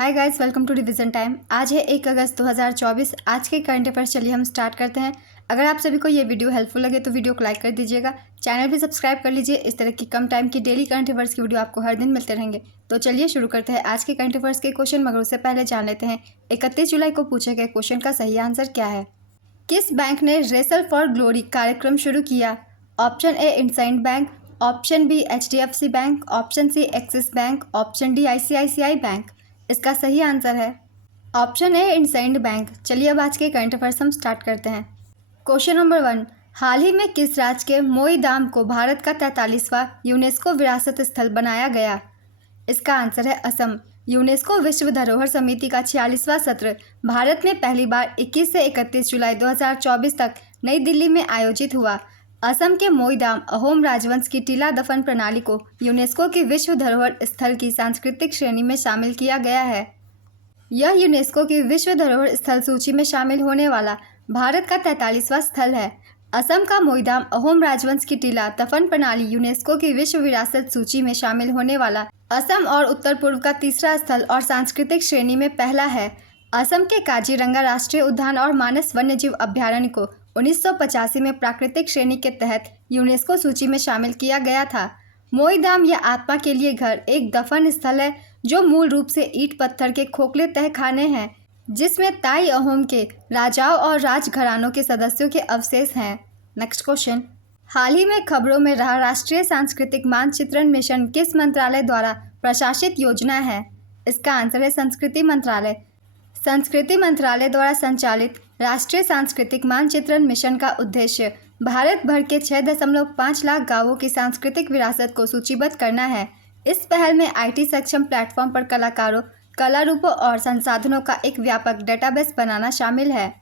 Hi guys, welcome to revision time. आज है 1 अगस्त 2024। आज के करंट अफेयर्स चलिए हम स्टार्ट करते हैं। अगर आप सभी को ये वीडियो हेल्पफुल लगे तो वीडियो को लाइक कर दीजिएगा, चैनल भी सब्सक्राइब कर लीजिए। इस तरह की कम टाइम की डेली करंट अफेयर्स की वीडियो आपको हर दिन मिलते रहेंगे। तो चलिए शुरू करते हैं आज के करंट अफेयर्स के क्वेश्चन, मगर उससे पहले जान लेते हैं 31 जुलाई को पूछे गए क्वेश्चन का सही आंसर क्या है। किस बैंक ने रेसल फॉर ग्लोरी कार्यक्रम शुरू किया? Option A IndusInd bank, option B HDFC bank, option C Axis bank, option D ICICI bank. इसका सही आंसर है ऑप्शन ए इंडसइंड बैंक। चलिए अब आज के करंट अफेयर्स हम स्टार्ट करते हैं। क्वेश्चन नंबर 1, हाल ही में किस राज्य के मोईदाम को भारत का 43वां यूनेस्को विरासत स्थल बनाया गया? इसका आंसर है असम। यूनेस्को विश्व धरोहर समिति का 46वां सत्र भारत में पहली बार 21 से 31 जुलाई 2024 तक नई दिल्ली में आयोजित हुआ। असम के मोईदाम अहोम राजवंश की टीला दफन प्रणाली को यूनेस्को की विश्व धरोहर स्थल की सांस्कृतिक श्रेणी में शामिल किया गया है। यह यूनेस्को की विश्व धरोहर स्थल सूची में शामिल होने वाला भारत का 43वां स्थल है। असम का मोईदाम अहोम राजवंश की टीला दफन प्रणाली यूनेस्को की विश्व विरासत सूची में शामिल होने वाला असम और उत्तर पूर्व का तीसरा स्थल और सांस्कृतिक श्रेणी में पहला है। असम के काजीरंगा राष्ट्रीय उद्यान और मानस वन्यजीव अभयारण्य को 1985 में प्राकृतिक श्रेणी के तहत यूनेस्को सूची में शामिल किया गया था। मोईदाम या आत्मा के लिए घर एक दफन स्थल है जो मूल रूप से ईंट पत्थर के खोखले तहखाने हैं, जिसमें ताई अहोम के राजाओं और राजघरानों के सदस्यों के अवशेष हैं। नेक्स्ट क्वेश्चन, हाल ही में खबरों में रहा राष्ट्रीय सांस्कृतिक मानचित्रण मिशन किस मंत्रालय द्वारा प्रशासित योजना है? इसका आंसर है संस्कृति मंत्रालय। संस्कृति मंत्रालय द्वारा संचालित राष्ट्रीय सांस्कृतिक मानचित्रण मिशन का उद्देश्य भारत भर के 6.5 लाख गांवों की सांस्कृतिक विरासत को सूचीबद्ध करना है। इस पहल में IT सक्षम प्लेटफॉर्म पर कलाकारों, कला रूपों और संसाधनों का एक व्यापक डेटाबेस बनाना शामिल है।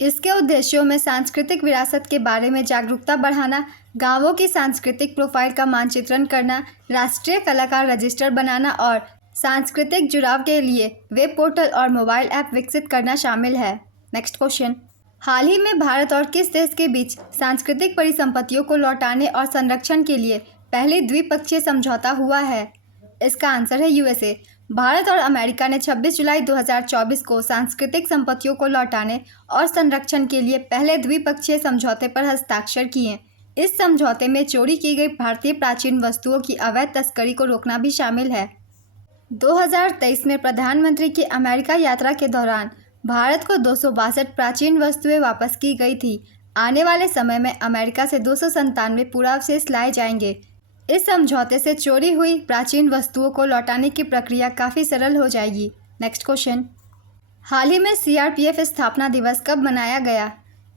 इसके उद्देश्यों में सांस्कृतिक विरासत के बारे में जागरूकता बढ़ाना, गांवों की सांस्कृतिक प्रोफाइल का मानचित्रण करना, राष्ट्रीय कलाकार रजिस्टर बनाना और सांस्कृतिक जुड़ाव के लिए वेब पोर्टल और मोबाइल ऐप विकसित करना शामिल है। नेक्स्ट क्वेश्चन, हाल ही में भारत और किस देश के बीच सांस्कृतिक परिसंपत्तियों को लौटाने और संरक्षण के लिए पहले द्विपक्षीय समझौता हुआ है? इसका आंसर है USA। भारत और अमेरिका ने 26 जुलाई 2024 को सांस्कृतिक संपत्तियों को लौटाने और संरक्षण के लिए पहले द्विपक्षीय समझौते पर हस्ताक्षर किए। इस समझौते में चोरी की गई भारतीय प्राचीन वस्तुओं की अवैध तस्करी को रोकना भी शामिल है। 2023 में प्रधानमंत्री की अमेरिका यात्रा के दौरान भारत को 262 प्राचीन वस्तुएं वापस की गई थी। आने वाले समय में अमेरिका से 297 पुरावशेष लाए जाएंगे। इस समझौते से चोरी हुई प्राचीन वस्तुओं को लौटाने की प्रक्रिया काफ़ी सरल हो जाएगी। नेक्स्ट क्वेश्चन, हाल ही में CRPF स्थापना दिवस कब मनाया गया?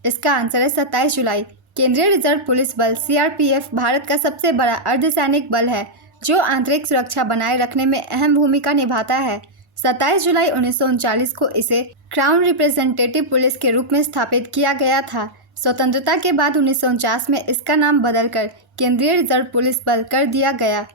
इसका आंसर है 27 जुलाई। केंद्रीय रिजर्व पुलिस बल CRPF भारत का सबसे बड़ा अर्धसैनिक बल है जो आंतरिक सुरक्षा बनाए रखने में अहम भूमिका निभाता है। 27 जुलाई 1939 को इसे क्राउन रिप्रेजेंटेटिव पुलिस के रूप में स्थापित किया गया था। स्वतंत्रता के बाद 1949 में इसका नाम बदलकर केंद्रीय रिजर्व पुलिस बल कर दिया गया।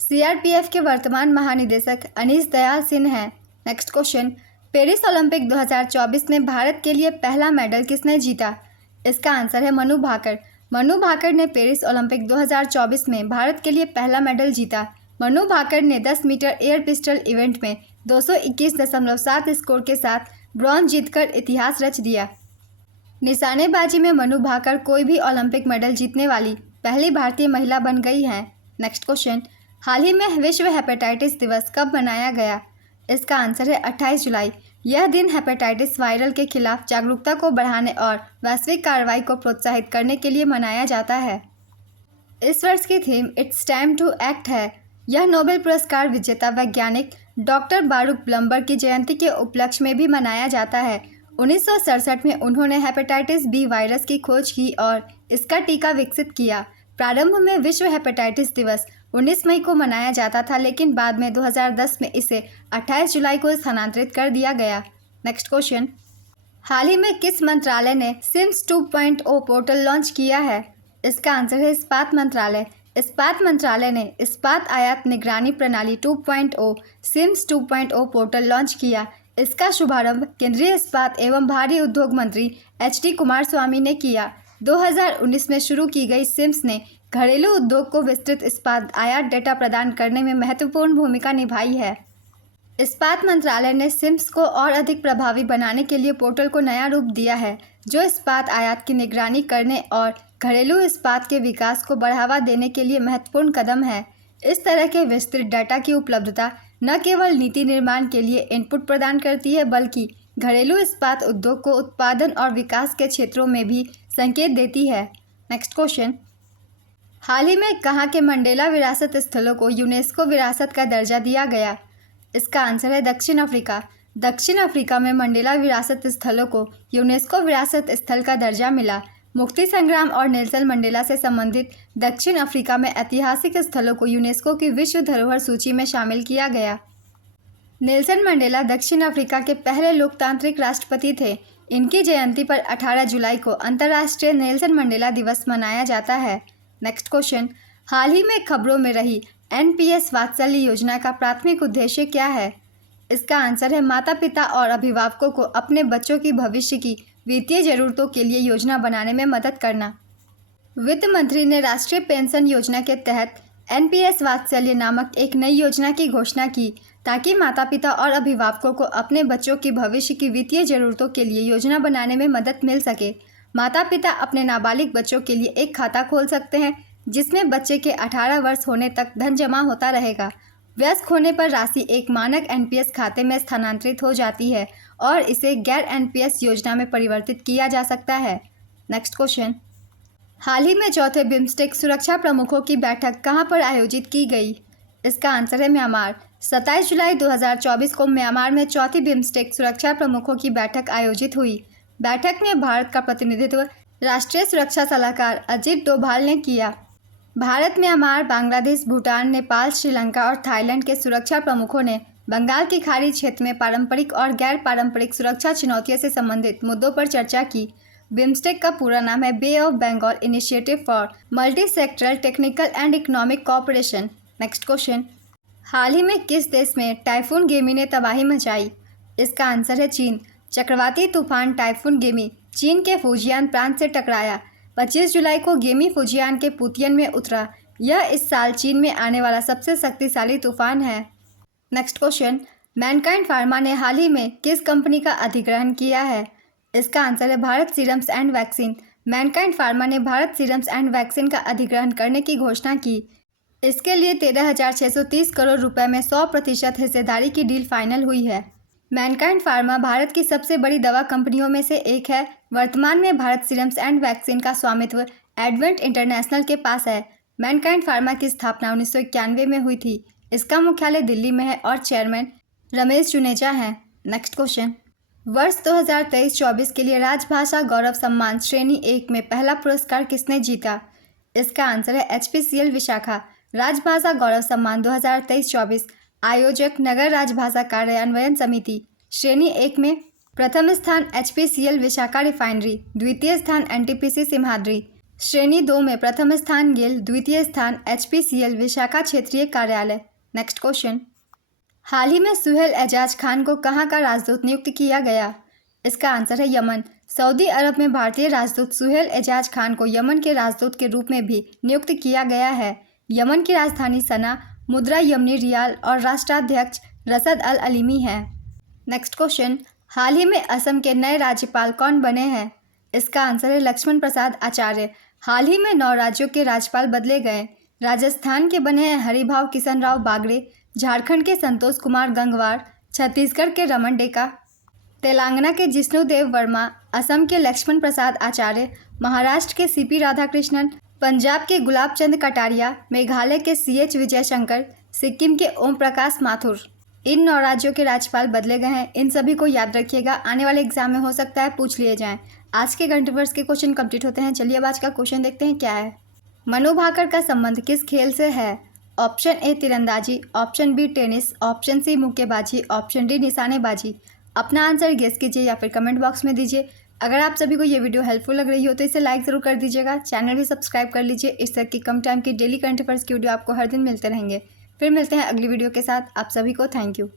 CRPF के वर्तमान महानिदेशक अनीश दयाल सिंह हैं। नेक्स्ट क्वेश्चन, पेरिस ओलंपिक 2024 में भारत के लिए पहला मेडल किसने जीता? इसका आंसर है मनु भाकर। मनु भाकर ने पेरिस ओलंपिक 2024 में भारत के लिए पहला मेडल जीता। मनु भाकर ने 10 मीटर एयर पिस्टल इवेंट में 221.7 स्कोर के साथ ब्रॉन्ज जीतकर इतिहास रच दिया। निशानेबाजी में मनु भाकर कोई भी ओलंपिक मेडल जीतने वाली पहली भारतीय महिला बन गई हैं। नेक्स्ट क्वेश्चन, हाल ही में विश्व हेपेटाइटिस दिवस कब मनाया गया? इसका आंसर है 28 जुलाई। यह दिन हेपेटाइटिस वायरल के खिलाफ जागरूकता को बढ़ाने और वैश्विक कार्रवाई को प्रोत्साहित करने के लिए मनाया जाता है। इस वर्ष की theme it's time to act है। यह नोबेल पुरस्कार विजेता वैज्ञानिक डॉक्टर बारूक ब्लम्बर की जयंती के उपलक्ष्य में भी मनाया जाता है। 1967 में उन्होंने हेपेटाइटिस B वायरस की खोज की और इसका टीका विकसित किया। प्रारंभ में विश्व हेपेटाइटिस दिवस 19 मई को मनाया जाता था, लेकिन बाद में 2010 में इसे 28 जुलाई को स्थानांतरित कर दिया गया। नेक्स्ट क्वेश्चन, हाल ही में किस मंत्रालय ने सिम्स 2.0 पोर्टल लॉन्च किया है? इसका आंसर है इस्पात मंत्रालय। इस्पात मंत्रालय ने इस्पात आयात निगरानी प्रणाली 2.0 सिम्स 2.0 पोर्टल लॉन्च किया। इसका शुभारंभ केंद्रीय इस्पात एवं भारी उद्योग मंत्री HD कुमारस्वामी ने किया। 2019 में शुरू की गई सिम्स ने घरेलू उद्योग को विस्तृत इस्पात आयात डेटा प्रदान करने में महत्वपूर्ण भूमिका निभाई है। इस्पात मंत्रालय ने सिम्स को और अधिक प्रभावी बनाने के लिए पोर्टल को नया रूप दिया है, जो इस्पात आयात की निगरानी करने और घरेलू इस्पात के विकास को बढ़ावा देने के लिए महत्वपूर्ण कदम है। इस तरह के विस्तृत डाटा की उपलब्धता न केवल नीति निर्माण के लिए इनपुट प्रदान करती है, बल्कि घरेलू इस्पात उद्योग को उत्पादन और विकास के क्षेत्रों में भी संकेत देती है। नेक्स्ट क्वेश्चन, हाल ही में कहाँ के मंडेला विरासत स्थलों को यूनेस्को विरासत का दर्जा दिया गया? इसका आंसर है दक्षिण अफ्रीका। दक्षिण अफ्रीका में मंडेला विरासत स्थलों को यूनेस्को विरासत स्थल का दर्जा मिला। मुक्ति संग्राम और नेल्सन मंडेला से संबंधित दक्षिण अफ्रीका में ऐतिहासिक स्थलों को यूनेस्को की विश्व धरोहर सूची में शामिल किया गया। नेल्सन मंडेला दक्षिण अफ्रीका के पहले लोकतांत्रिक राष्ट्रपति थे। इनकी जयंती पर 18 जुलाई को अंतर्राष्ट्रीय नेल्सन मंडेला दिवस मनाया जाता है। नेक्स्ट क्वेश्चन, हाल ही में खबरों में रही NPS वात्सल्य योजना का प्राथमिक उद्देश्य क्या है? इसका आंसर है माता पिता और अभिभावकों को अपने बच्चों की भविष्य की वित्तीय जरूरतों के लिए योजना बनाने में मदद करना। वित्त मंत्री ने राष्ट्रीय पेंशन योजना के तहत NPS वात्सल्य नामक एक नई योजना की घोषणा की, ताकि माता पिता और अभिभावकों को अपने बच्चों की भविष्य की वित्तीय जरूरतों के लिए योजना बनाने में मदद मिल सके। माता पिता अपने नाबालिग बच्चों के लिए एक खाता खोल सकते हैं, जिसमें बच्चे के 18 वर्ष होने तक धन जमा होता रहेगा। वयस्क होने पर राशि एक मानक NPS खाते में स्थानांतरित हो जाती है और इसे गैर NPS योजना में परिवर्तित किया जा सकता है। नेक्स्ट क्वेश्चन, हाल ही में चौथे बिम्स्टेक सुरक्षा प्रमुखों की बैठक कहां पर आयोजित की गई? इसका आंसर है म्यांमार। 27 जुलाई 2024 को म्यांमार में चौथी बिम्स्टेक सुरक्षा प्रमुखों की बैठक आयोजित हुई। बैठक में भारत का प्रतिनिधित्व राष्ट्रीय सुरक्षा सलाहकार अजीत डोभाल ने किया। भारत, म्यांमार, बांग्लादेश, भूटान, नेपाल, श्रीलंका और थाईलैंड के सुरक्षा प्रमुखों ने बंगाल की खाड़ी क्षेत्र में पारंपरिक और गैर पारंपरिक सुरक्षा चुनौतियों से संबंधित मुद्दों पर चर्चा की। बिम्स्टेक का पूरा नाम है bay of Bengal initiative for multi sectoral technical and economic cooperation. Next question, हाल ही में किस देश में टाइफून गेमी ने तबाही मचाई? इसका आंसर है चीन। चक्रवाती तूफान टाइफून गेमी चीन के फुजियान प्रांत से टकराया। 25 जुलाई को गेमी फुजियान के पुतियन में उतरा। यह इस साल चीन में आने वाला सबसे शक्तिशाली तूफान है। नेक्स्ट क्वेश्चन, मैनकाइंड फार्मा ने हाल ही में किस कंपनी का अधिग्रहण किया है? इसका आंसर है Bharat serums and vaccine. Mankind pharma ने भारत सीरम्स एंड वैक्सीन का अधिग्रहण करने की घोषणा की। इसके लिए 13,630 करोड़ रुपए में 100% हिस्सेदारी की डील फाइनल हुई है। मैनकाइंड फार्मा भारत की सबसे बड़ी दवा कंपनियों में से एक है। वर्तमान में भारत सीरम्स एंड वैक्सीन का स्वामित्व एडवेंट इंटरनेशनल के पास है। मैनकाइंड फार्मा की स्थापना 1991 में हुई थी। इसका मुख्यालय दिल्ली में है और चेयरमैन रमेश जुनेजा हैं। नेक्स्ट क्वेश्चन, वर्ष 2023-24 के लिए राजभाषा गौरव सम्मान श्रेणी 1 में पहला पुरस्कार किसने जीता? इसका आंसर है HPCL विशाखा। राजभाषा गौरव सम्मान 2023-24 आयोजक नगर राजभाषा कार्यान्वयन समिति। श्रेणी 1 में प्रथम स्थान HPCL विशाखा रिफाइनरी, द्वितीय स्थान NTPC सिम्हाद्री। श्रेणी 2 में प्रथम स्थान गेल, द्वितीय स्थान HPCL विशाखा क्षेत्रीय कार्यालय। नेक्स्ट क्वेश्चन, हाल ही में सुहेल एजाज खान को कहाँ का राजदूत नियुक्त किया गया? इसका आंसर है यमन। सऊदी अरब में भारतीय राजदूत सुहेल एजाज खान को यमन के राजदूत के रूप में भी नियुक्त किया गया है। यमन की राजधानी सना, मुद्रा यमनी रियाल और राष्ट्राध्यक्ष रसद अल अलीमी है। नेक्स्ट क्वेश्चन, हाल ही में असम के नए राज्यपाल कौन बने हैं? इसका आंसर है लक्ष्मण प्रसाद आचार्य। हाल ही में 9 राज्यों के राज्यपाल बदले गए। राजस्थान के बने हैं हरिभाव किशन राव बागड़े, झारखंड के संतोष कुमार गंगवार, छत्तीसगढ़ के रमन डेका, तेलंगाना के जिष्णुदेव वर्मा, असम के लक्ष्मण प्रसाद आचार्य, महाराष्ट्र के CP राधाकृष्णन, पंजाब के गुलाब चंद कटारिया, मेघालय के CH विजयशंकर, सिक्किम के ओम प्रकाश माथुर। इन 9 राज्यों के राज्यपाल बदले गए हैं। इन सभी को याद रखिएगा, आने वाले एग्जाम में हो सकता है पूछ लिए जाएं। आज के करंट अफेयर्स के क्वेश्चन कंप्लीट होते हैं। चलिए अब आज का क्वेश्चन देखते हैं क्या है। मनु भाकर का संबंध किस खेल से है? ऑप्शन A तीरंदाजी, option B tennis, option C मुक्केबाजी, ऑप्शन D निशानेबाजी। अपना आंसर गेस कीजिए या फिर कमेंट बॉक्स में दीजिए। अगर आप सभी को ये वीडियो हेल्पफुल लग रही हो तो इसे लाइक ज़रूर कर दीजिएगा। चैनल भी सब्सक्राइब कर लीजिए। इस तरह की कम टाइम की डेली करंट अफेयर्स की वीडियो आपको हर दिन मिलते रहेंगे। फिर मिलते हैं अगली वीडियो के साथ। आप सभी को थैंक यू।